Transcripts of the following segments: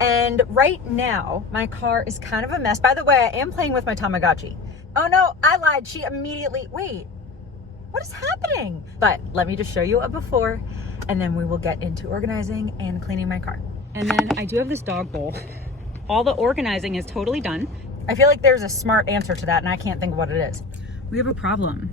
And right now, my car is kind of a mess. By the way, I am playing with my Tamagotchi. Oh no, I lied. She immediately, wait, what is happening? But let me just show you a before, and then we will get into organizing and cleaning my car. And then I do have this dog bowl. All the organizing is totally done. I feel like there's a smart answer to that, and I can't think of what it is. We have a problem.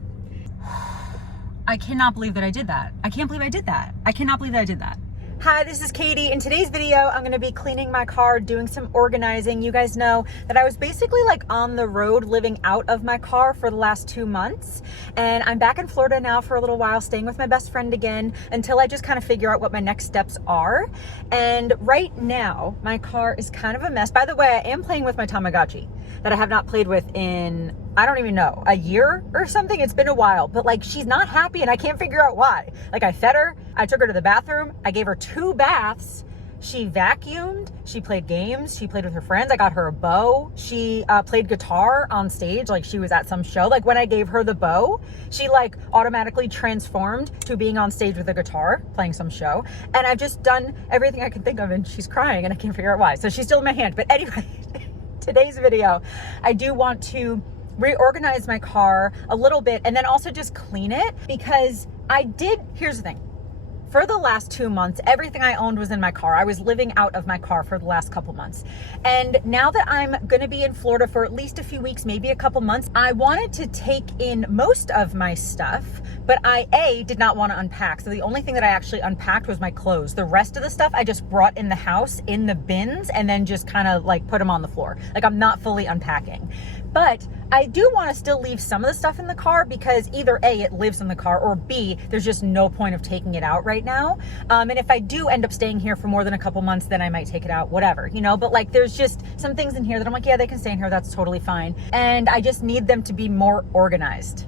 I cannot believe that I did that. I can't believe I did that. I cannot believe that I did that. Hi, this is Katie. In today's video, I'm gonna be cleaning my car, doing some organizing. You guys know that I was basically like on the road living out of my car for the last 2 months. And I'm back in Florida now for a little while, staying with my best friend again until I just kind of figure out what my next steps are. And right now, my car is kind of a mess. By the way, I am playing with my Tamagotchi that I have not played with in, I don't even know, a year or something. It's been a while, but like she's not happy and I can't figure out why. Like I fed her, I took her to the bathroom, I gave her 2 baths, she vacuumed, she played games, she played with her friends, I got her a bow, she played guitar on stage like she was at some show. Like when I gave her the bow, she like automatically transformed to being on stage with a guitar, playing some show. And I've just done everything I can think of and she's crying and I can't figure out why. So she's still in my hand. But anyway, today's video, I do want to reorganize my car a little bit and then also just clean it because here's the thing. For the last 2 months, everything I owned was in my car. I was living out of my car for the last couple months. And now that I'm gonna be in Florida for at least a few weeks, maybe a couple months, I wanted to take in most of my stuff, but I did not want to unpack. So the only thing that I actually unpacked was my clothes. The rest of the stuff I just brought in the house in the bins and then just kind of like put them on the floor. Like I'm not fully unpacking. But I do want to still leave some of the stuff in the car because either A, it lives in the car, or B, there's just no point of taking it out right now. And if I do end up staying here for more than a couple months, then I might take it out, whatever, you know, but like there's just some things in here that I'm like, yeah, they can stay in here. That's totally fine. And I just need them to be more organized.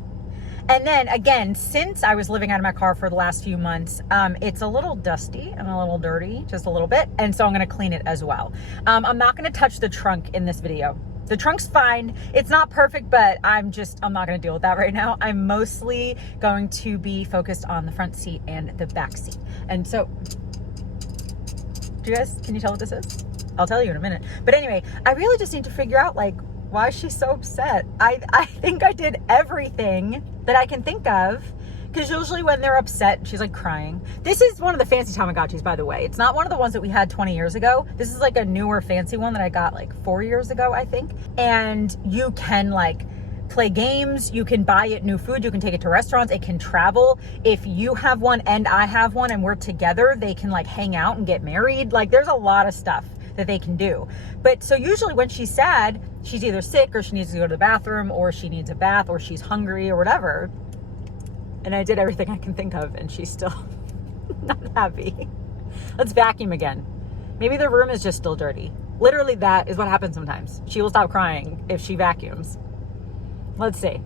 And then again, since I was living out of my car for the last few months, it's a little dusty and a little dirty, just a little bit. And so I'm going to clean it as well. I'm not going to touch the trunk in this video. The trunk's fine. It's not perfect, but I'm not gonna deal with that right now. I'm mostly going to be focused on the front seat and the back seat. And so, can you tell what this is? I'll tell you in a minute. But anyway, I really just need to figure out like, why is she so upset? I think I did everything that I can think of. Because usually when they're upset, she's like crying. This is one of the fancy Tamagotchis, by the way. It's not one of the ones that we had 20 years ago. This is like a newer fancy one that I got like 4 years ago, I think. And you can like play games, you can buy it new food, you can take it to restaurants, it can travel. If you have one and I have one and we're together, they can like hang out and get married. Like there's a lot of stuff that they can do. But so usually when she's sad, she's either sick or she needs to go to the bathroom or she needs a bath or she's hungry or whatever. And I did everything I can think of and she's still not happy. Let's vacuum again. Maybe the room is just still dirty. Literally that is what happens sometimes. She will stop crying if she vacuums. Let's see.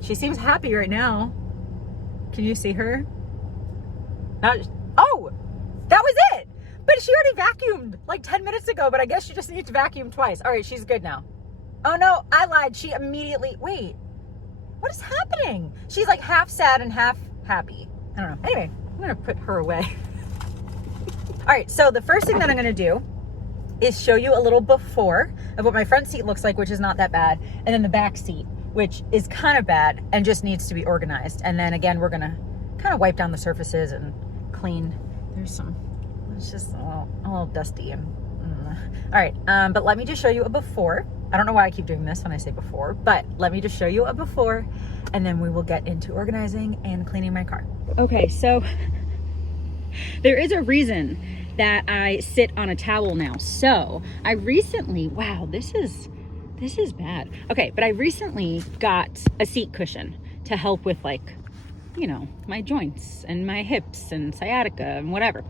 She seems happy right now. Can you see her? Oh, that was it. But she already vacuumed like 10 minutes ago, but I guess she just needs to vacuum twice. All right, she's good now. Oh no, I lied. She immediately, wait. What is happening? She's like half sad and half happy. I don't know. Anyway, I'm gonna put her away. All right, so the first thing that I'm gonna do is show you a little before of what my front seat looks like, which is not that bad, and then the back seat, which is kind of bad and just needs to be organized. And then again, we're gonna kind of wipe down the surfaces and clean. It's just a little dusty. All right, but let me just show you a before. I don't know why I keep doing this when I say before, but let me just show you a before and then we will get into organizing and cleaning my car. Okay, so there is a reason that I sit on a towel now. So I recently, wow, this is bad. Okay, but I recently got a seat cushion to help with like, you know, my joints and my hips and sciatica and whatever.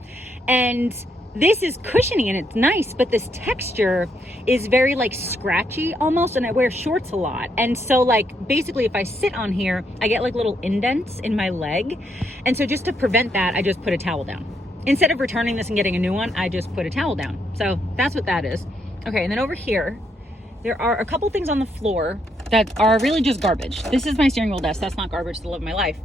And this is cushiony and it's nice, but this texture is very like scratchy almost, and I wear shorts a lot. And so like basically if I sit on here, I get like little indents in my leg. And so just to prevent that, I just put a towel down. Instead of returning this and getting a new one, I just put a towel down. So that's what that is. Okay, and then over here, there are a couple things on the floor that are really just garbage. This is my steering wheel desk. That's not garbage, the love of my life.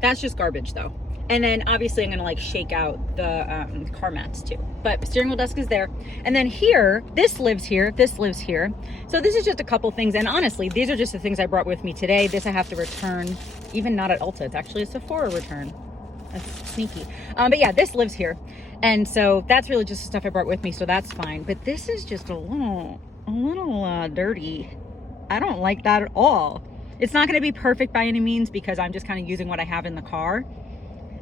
That's just garbage though. And then obviously I'm gonna like shake out the car mats too. But steering wheel desk is there. And then here, this lives here, this lives here. So this is just a couple things. And honestly, these are just the things I brought with me today. This I have to return, even not at Ulta. It's actually a Sephora return. That's sneaky. But yeah, this lives here. And so that's really just the stuff I brought with me. So that's fine. But this is just a little dirty. I don't like that at all. It's not gonna be perfect by any means because I'm just kind of using what I have in the car.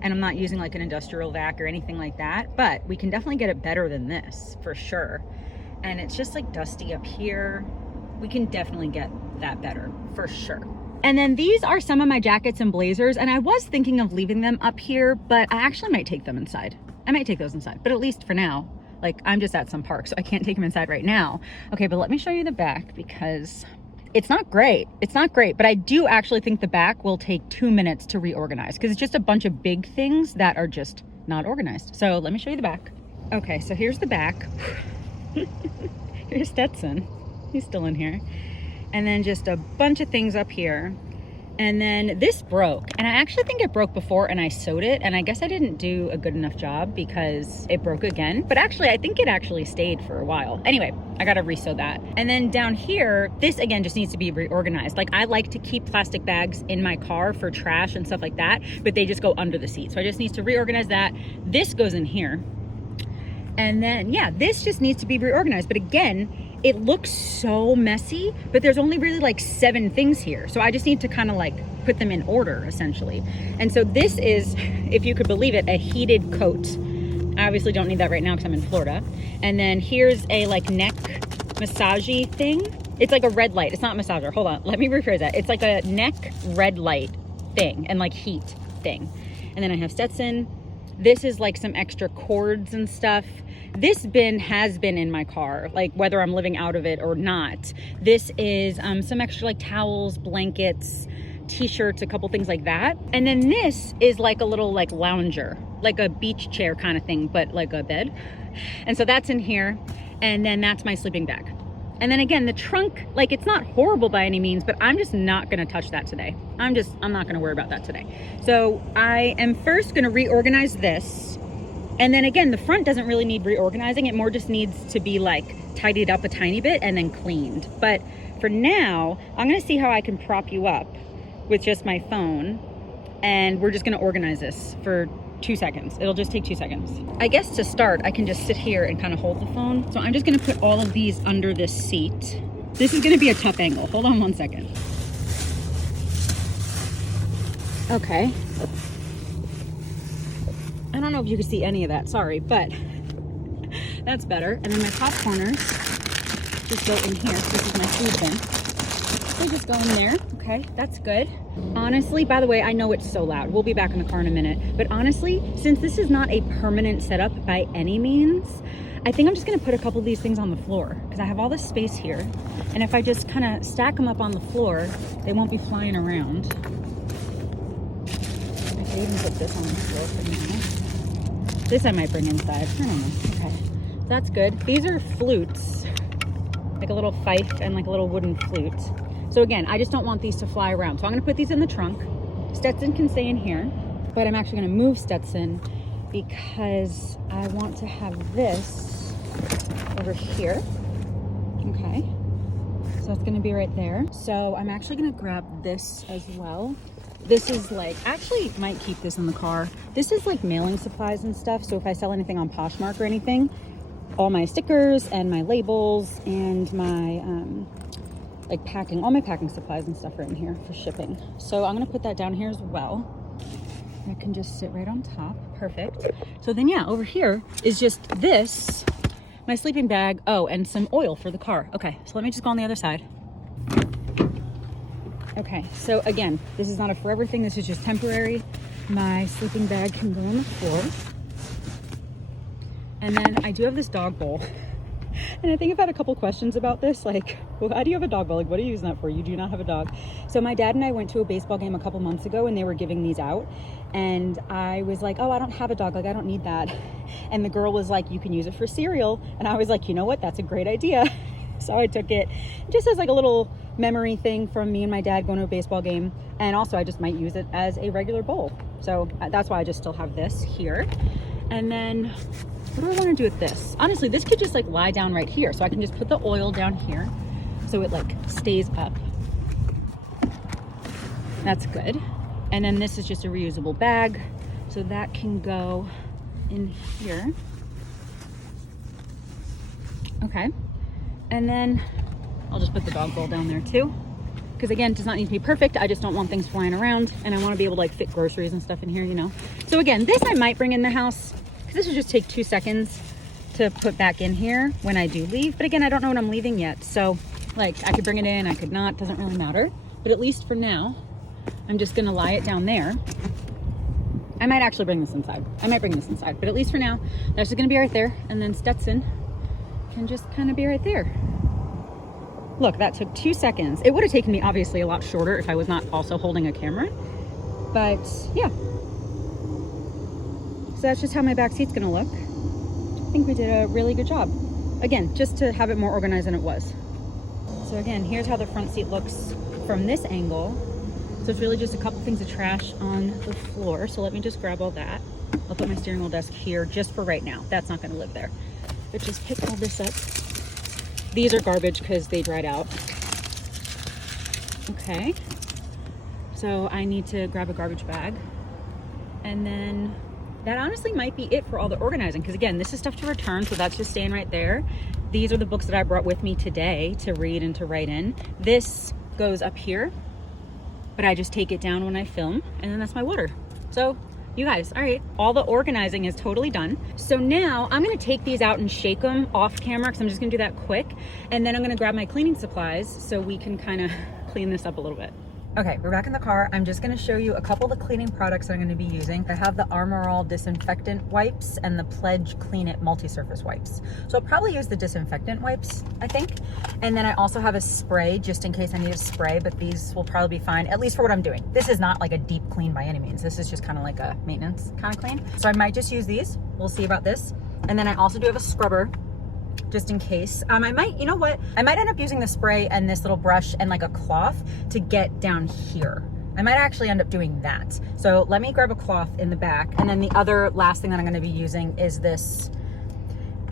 And I'm not using like an industrial vac or anything like that, but we can definitely get it better than this for sure. And it's just like dusty up here. We can definitely get that better for sure. And then these are some of my jackets and blazers, and I was thinking of leaving them up here, but I actually might take them inside. I might take those inside, but at least for now, like I'm just at some park, so I can't take them inside right now. Okay, but let me show you the back because it's not great. It's not great, but I do actually think the back will take 2 minutes to reorganize because it's just a bunch of big things that are just not organized. So let me show you the back. Okay, so here's the back. Here's Stetson. He's still in here. And then just a bunch of things up here. And then this broke, and I actually think it broke before and I sewed it, and I guess I didn't do a good enough job because it broke again. But actually, I think it actually stayed for a while. Anyway, I gotta re-sew that. And then down here, this again just needs to be reorganized. Like I like to keep plastic bags in my car for trash and stuff like that, but they just go under the seat. So I just need to reorganize that. This goes in here. And then, yeah, this just needs to be reorganized. But again, it looks so messy, but there's only really like 7 things here. So I just need to kind of like put them in order essentially. And so this is, if you could believe it, a heated coat. I obviously don't need that right now because I'm in Florida. And then here's a like neck massagey thing. It's like a red light. It's not a massager. Hold on. Let me rephrase that. It's like a neck red light thing and like heat thing. And then I have Stetson. This is like some extra cords and stuff. This bin has been in my car, like whether I'm living out of it or not. This is some extra like towels, blankets, t-shirts, a couple things like that. And then this is like a little like lounger, like a beach chair kind of thing, but like a bed. And so that's in here. And then that's my sleeping bag. And then again, the trunk, like it's not horrible by any means, but I'm just not gonna touch that today. I'm not gonna worry about that today. So I am first gonna reorganize this. And then again, the front doesn't really need reorganizing. It more just needs to be like tidied up a tiny bit and then cleaned. But for now, I'm gonna see how I can prop you up with just my phone. And we're just gonna organize this for 2 seconds. It'll just take 2 seconds. I guess to start, I can just sit here and kind of hold the phone. So I'm just gonna put all of these under this seat. This is gonna be a tough angle. Hold on 1 second. Okay. I don't know if you can see any of that, sorry, but that's better. And then my top corners just go in here. This is my food bin. They just go in there. Okay, that's good. Honestly, by the way, I know it's so loud. We'll be back in the car in a minute. But honestly, since this is not a permanent setup by any means, I think I'm just gonna put a couple of these things on the floor because I have all this space here. And if I just kind of stack them up on the floor, they won't be flying around. I could even put this on the floor for now. This I might bring inside. I don't know. Okay, that's good. These are flutes, like a little fife and like a little wooden flute. So again, I just don't want these to fly around. So I'm gonna put these in the trunk. Stetson can stay in here, but I'm actually gonna move Stetson because I want to have this over here. Okay, so it's gonna be right there. So I'm actually gonna grab this as well. This is like, actually might keep this in the car. This is like mailing supplies and stuff. So if I sell anything on Poshmark or anything, all my stickers and my labels and my like packing, all my packing supplies and stuff are in here for shipping. So I'm gonna put that down here as well. I can just sit right on top, perfect. So then yeah, over here is just this, my sleeping bag, oh, and some oil for the car. Okay, so let me just go on the other side. Okay, so again, this is not a forever thing, this is just temporary. My sleeping bag can go on the floor. And then I do have this dog bowl. And I think I've had a couple questions about this, like, well, how do you have a dog bowl? Like, what are you using that for? You do not have a dog. So my dad and I went to a baseball game a couple months ago and they were giving these out. And I was like, oh, I don't have a dog, like I don't need that. And the girl was like, you can use it for cereal. And I was like, you know what, that's a great idea. So I took it just as like a little memory thing from me and my dad going to a baseball game. And also I just might use it as a regular bowl. So that's why I just still have this here. And then what do I want to do with this? Honestly, this could just like lie down right here. So I can just put the oil down here so it like stays up. That's good. And then this is just a reusable bag. So that can go in here. Okay. And then I'll just put the dog bowl down there too. Because again, it does not need to be perfect. I just don't want things flying around, and I want to be able to like fit groceries and stuff in here, you know? So again, this I might bring in the house, because this will just take 2 seconds to put back in here when I do leave. But again, I don't know when I'm leaving yet. So like I could bring it in, I could not, doesn't really matter. But at least for now, I'm just gonna lie it down there. I might actually bring this inside. I might bring this inside, but at least for now, that's just gonna be right there. And then Stetson can just kind of be right there. Look, that took 2 seconds. It would have taken me obviously a lot shorter if I was not also holding a camera, but yeah. So that's just how my back seat's gonna look. I think we did a really good job. Again, just to have it more organized than it was. So again, here's how the front seat looks from this angle. So it's really just a couple things of trash on the floor. So let me just grab all that. I'll put my steering wheel desk here just for right now. That's not gonna live there. But just pick all this up. These are garbage because they dried out. Okay. So I need to grab a garbage bag. And then that honestly might be it for all the organizing. Because again, this is stuff to return. So that's just staying right there. These are the books that I brought with me today to read and to write in. This goes up here, but I just take it down when I film. And then that's my water. So you guys, all right, all the organizing is totally done. So now I'm gonna take these out and shake them off camera because I'm just gonna do that quick. And then I'm gonna grab my cleaning supplies so we can kind of clean this up a little bit. Okay, we're back in the car. I'm just gonna show you a couple of the cleaning products that I'm gonna be using. I have the Armor All disinfectant wipes and the Pledge Clean It multi-surface wipes. So I'll probably use the disinfectant wipes, I think. And then I also have a spray just in case I need a spray, but these will probably be fine, at least for what I'm doing. This is not like a deep clean by any means. This is just kind of like a maintenance kind of clean. So I might just use these. We'll see about this. And then I also do have a scrubber just in case. I might, you know what? I might end up using the spray and this little brush and like a cloth to get down here. I might actually end up doing that. So let me grab a cloth in the back. And then the other last thing that I'm gonna be using is this,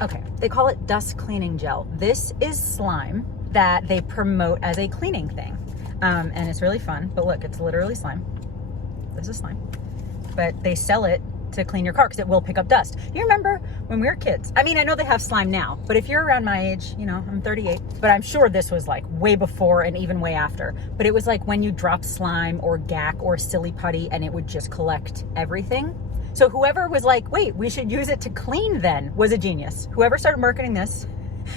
okay, they call it dust cleaning gel. This is slime that they promote as a cleaning thing. And it's really fun, but look, it's literally slime. This is slime, but they sell it to clean your car because it will pick up dust. You remember when we were kids? I mean, I know they have slime now, but if you're around my age, you know, I'm 38, but I'm sure this was like way before and even way after. But it was like when you drop slime or gack or silly putty and it would just collect everything. So whoever was like, wait, we should use it to clean then was a genius. Whoever started marketing this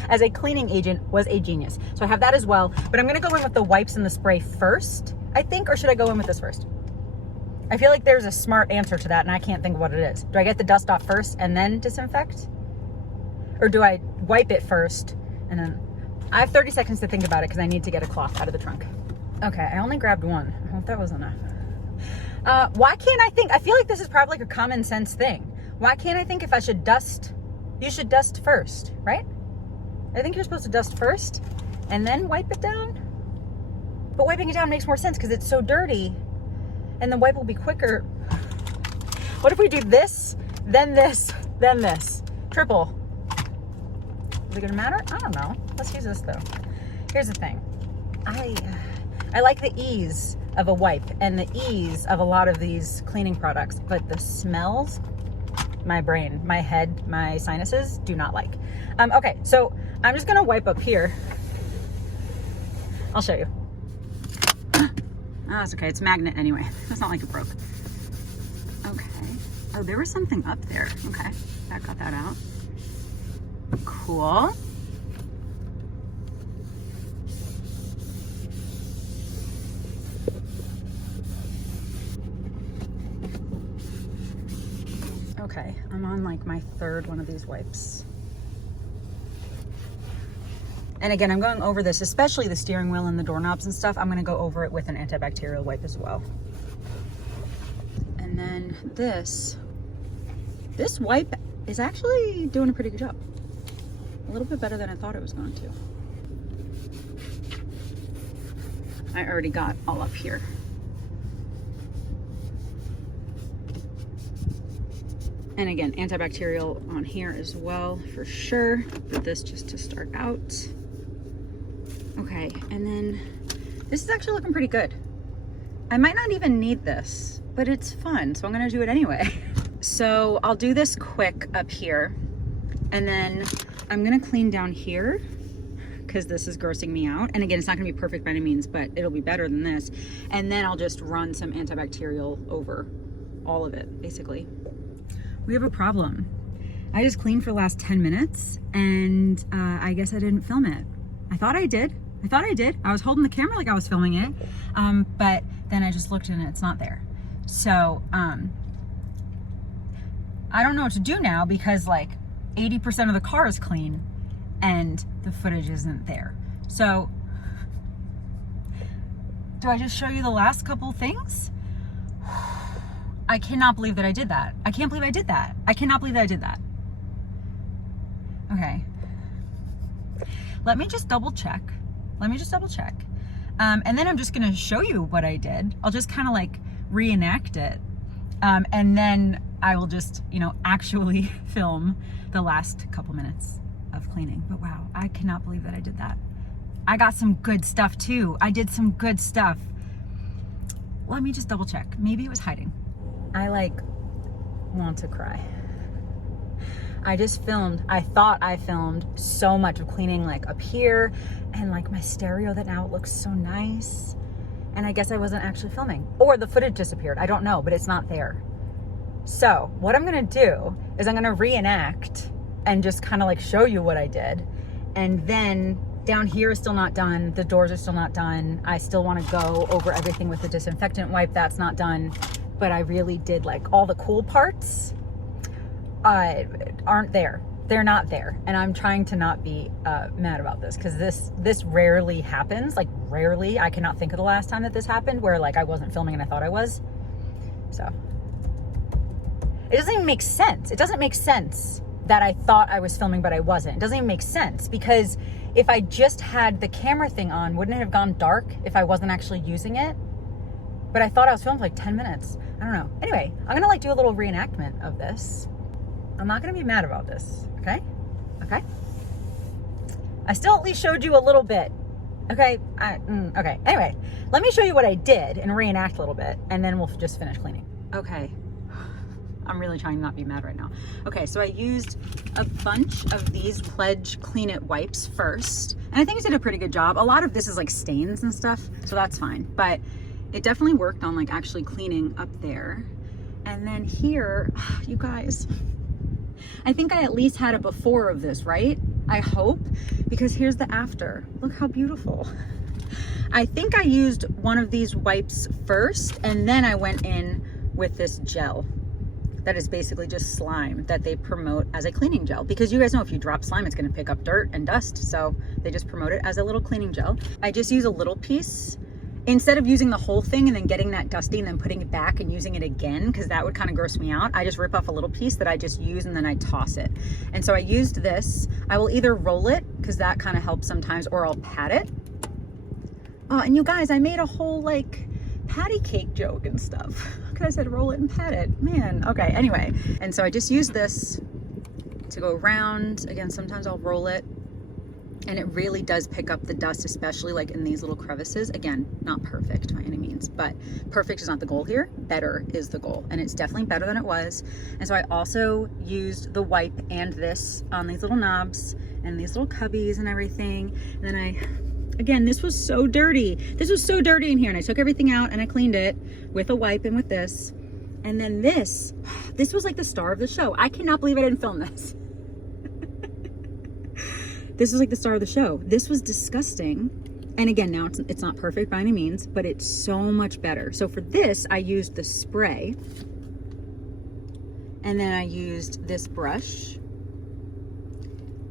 as a cleaning agent was a genius. So I have that as well, but I'm gonna go in with the wipes and the spray first, I think, or should I go in with this first? I feel like there's a smart answer to that and I can't think of what it is. Do I get the dust off first and then disinfect? Or do I wipe it first and then... I have 30 seconds to think about it because I need to get a cloth out of the trunk. Okay, I only grabbed one. I hope that was enough. Why can't I think? I feel like this is probably like a common sense thing. Why can't I think if I should dust? You should dust first, right? I think you're supposed to dust first and then wipe it down. But wiping it down makes more sense because it's so dirty. And the wipe will be quicker. What if we do this, then this, then this? Triple. Is it gonna matter? I don't know. Let's use this though. Here's the thing. I like the ease of a wipe and the ease of a lot of these cleaning products, but the smells, my brain, my head, my sinuses do not like. Okay, so I'm just gonna wipe up here. I'll show you. Oh, that's okay. It's a magnet anyway. It's not like it broke. Okay. Oh, there was something up there. Okay. That got that out. Cool. Okay. I'm on like my third one of these wipes. And again, I'm going over this, especially the steering wheel and the doorknobs and stuff. I'm gonna go over it with an antibacterial wipe as well. And then this wipe is actually doing a pretty good job. A little bit better than I thought it was going to. I already got all up here. And again, antibacterial on here as well, for sure. But this just to start out. Okay, and then this is actually looking pretty good. I might not even need this, but it's fun, so I'm gonna do it anyway. So I'll do this quick up here, and then I'm gonna clean down here because this is grossing me out. And again, it's not gonna be perfect by any means, but it'll be better than this. And then I'll just run some antibacterial over all of it, basically. We have a problem. I just cleaned for the last 10 minutes, and I guess I didn't film it. I thought I did. I was holding the camera like I was filming it, but then I just looked and it's not there. So I don't know what to do now because like 80% of the car is clean and the footage isn't there. So do I just show you the last couple things? I cannot believe that I did that. I can't believe I did that. I cannot believe that I did that. Okay. Let me just double check. And then I'm just gonna show you what I did. I'll just kind of like reenact it. And then I will just, you know, actually film the last couple minutes of cleaning. But wow, I cannot believe that I did that. I got some good stuff too. I did some good stuff. Let me just double check. Maybe it was hiding. I like want to cry. I thought I filmed so much of cleaning like up here and like my stereo that now it looks so nice. And I guess I wasn't actually filming, or the footage disappeared. I don't know, but it's not there. So what I'm gonna do is I'm gonna reenact and just kind of like show you what I did. And then down here is still not done. The doors are still not done. I still wanna go over everything with the disinfectant wipe. That's not done. But I really did like all the cool parts aren't there. They're not there. And I'm trying to not be mad about this because this rarely happens. Like rarely. I cannot think of the last time that this happened where like I wasn't filming and I thought I was. So it doesn't even make sense. It doesn't make sense that I thought I was filming but I wasn't. It doesn't even make sense because if I just had the camera thing on, wouldn't it have gone dark if I wasn't actually using it? But I thought I was filming for like 10 minutes. I don't know. Anyway, I'm gonna like do a little reenactment of this. I'm not gonna be mad about this, okay? Okay? I still at least showed you a little bit. Okay, okay. Anyway, let me show you what I did and reenact a little bit, and then we'll just finish cleaning. Okay, I'm really trying not to be mad right now. Okay, so I used a bunch of these Pledge Clean It wipes first, and I think I did a pretty good job. A lot of this is like stains and stuff, so that's fine, but it definitely worked on like actually cleaning up there. And then here, you guys, I think I at least had a before of this, right? I hope, because here's the after. Look how beautiful. I think I used one of these wipes first, and then I went in with this gel that is basically just slime that they promote as a cleaning gel, because you guys know if you drop slime, it's gonna pick up dirt and dust. So they just promote it as a little cleaning gel. I just use a little piece instead of using the whole thing and then getting that dusty and then putting it back and using it again, because that would kind of gross me out. I just rip off a little piece that I just use and then I toss it. And so I used this. I will either roll it, because that kind of helps sometimes, or I'll pat it. Oh, and you guys, I made a whole like patty cake joke and stuff because I said roll it and pat it. Man, okay, anyway. And so I just use this to go around. Again, sometimes I'll roll it. And it really does pick up the dust, especially like in these little crevices. Again, not perfect by any means, but perfect is not the goal here. Better is the goal. And it's definitely better than it was. And so I also used the wipe and this on these little knobs and these little cubbies and everything. And then again, this was so dirty. This was so dirty in here. And I took everything out and I cleaned it with a wipe and with this. And then this was like the star of the show. I cannot believe I didn't film this. This was like the star of the show. This was disgusting. And again, now it's not perfect by any means, but it's so much better. So for this, I used the spray. And then I used this brush.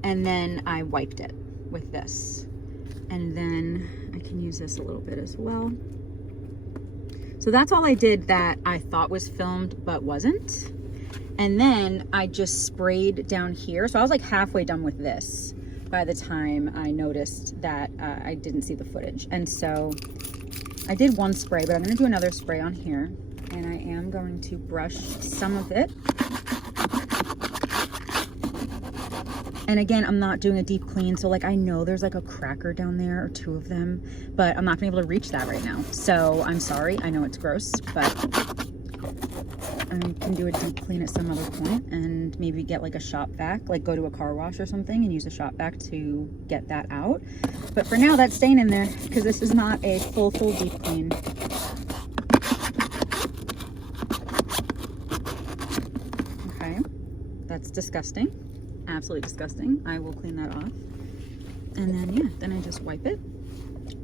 And then I wiped it with this. And then I can use this a little bit as well. So that's all I did that I thought was filmed, but wasn't. And then I just sprayed down here. So I was like halfway done with this by the time I noticed that I didn't see the footage. And so I did one spray, but I'm gonna do another spray on here. And I am going to brush some of it And again, I'm not doing a deep clean, so like I know there's like a cracker down there or two of them, but I'm not gonna be able to reach that right now. So I'm sorry, I know it's gross, but I can do a deep clean at some other point and maybe get like a shop vac, like go to a car wash or something and use a shop vac to get that out. But for now, that's staying in there because this is not a full deep clean. Okay, that's disgusting. Absolutely disgusting. I will clean that off. And then, yeah, then I just wipe it.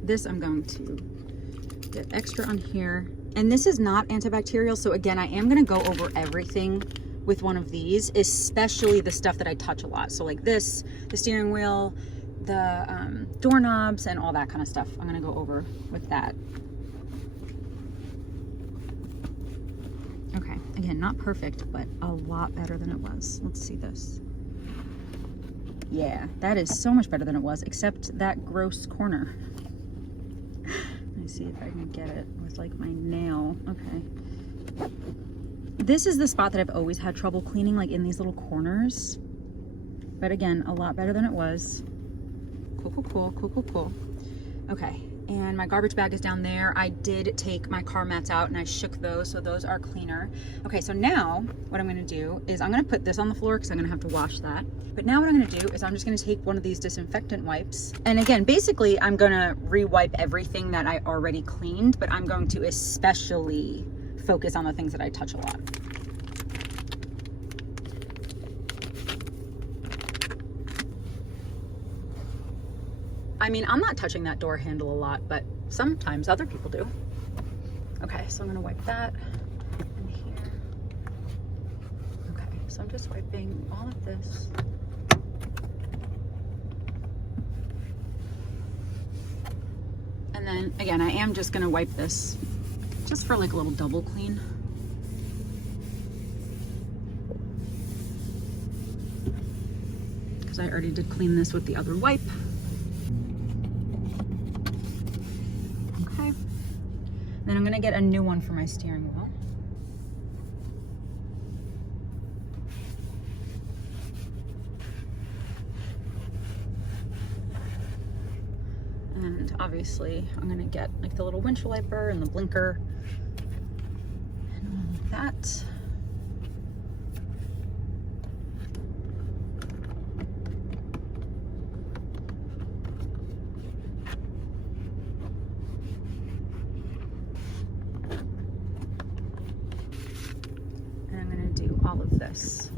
This I'm going to get extra on here. And this is not antibacterial, so again, I am gonna go over everything with one of these, especially the stuff that I touch a lot. So like this, the steering wheel, the doorknobs, and all that kind of stuff. I'm gonna go over with that. Okay, again, not perfect, but a lot better than it was. Let's see this. Yeah, that is so much better than it was, except that gross corner. Let me see if I can get it with like my nail. Okay. This is the spot that I've always had trouble cleaning, like in these little corners. But again, a lot better than it was. Cool. Okay, and my garbage bag is down there. I did take my car mats out and I shook those, so those are cleaner. Okay, so now what I'm gonna do is I'm gonna put this on the floor because I'm gonna have to wash that. But now what I'm gonna do is I'm just gonna take one of these disinfectant wipes. And again, basically I'm gonna re-wipe everything that I already cleaned, but I'm going to especially focus on the things that I touch a lot. I mean, I'm not touching that door handle a lot, but sometimes other people do. Okay, so I'm gonna wipe that in here. Okay, so I'm just wiping all of this. And then again, I am just gonna wipe this just for like a little double clean. Because I already did clean this with the other wipe. Okay. Then I'm gonna get a new one for my steering wheel. And obviously I'm gonna get like the little windshield wiper and the blinker and all of that. And I'm gonna do all of this.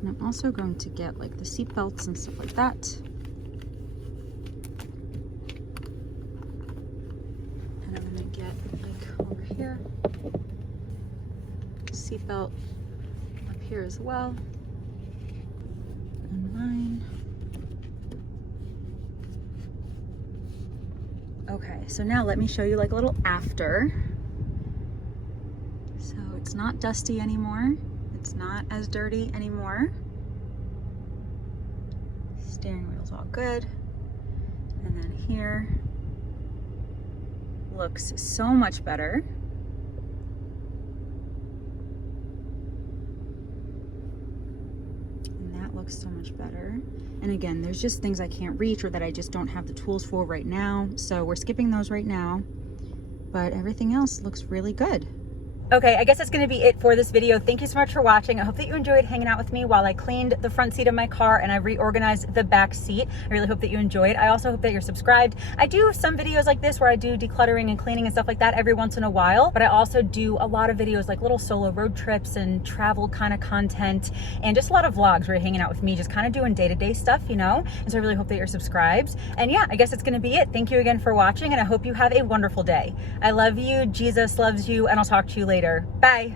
And I'm also going to get like the seat belts and stuff like that. And I'm gonna get like over here, seat belt up here as well. And mine. Okay, so now let me show you like a little after. So it's not dusty anymore. It's not as dirty anymore. Steering wheel's all good. And then here looks so much better. And that looks so much better. And again, there's just things I can't reach or that I just don't have the tools for right now. So we're skipping those right now. But everything else looks really good. Okay, I guess that's gonna be it for this video. Thank you so much for watching. I hope that you enjoyed hanging out with me while I cleaned the front seat of my car and I reorganized the back seat. I really hope that you enjoyed. I also hope that you're subscribed. I do some videos like this where I do decluttering and cleaning and stuff like that every once in a while, but I also do a lot of videos like little solo road trips and travel kind of content and just a lot of vlogs where you're hanging out with me, just kind of doing day-to-day stuff, you know? And so I really hope that you're subscribed. And yeah, I guess that's gonna be it. Thank you again for watching and I hope you have a wonderful day. I love you, Jesus loves you, and I'll talk to you later. Bye.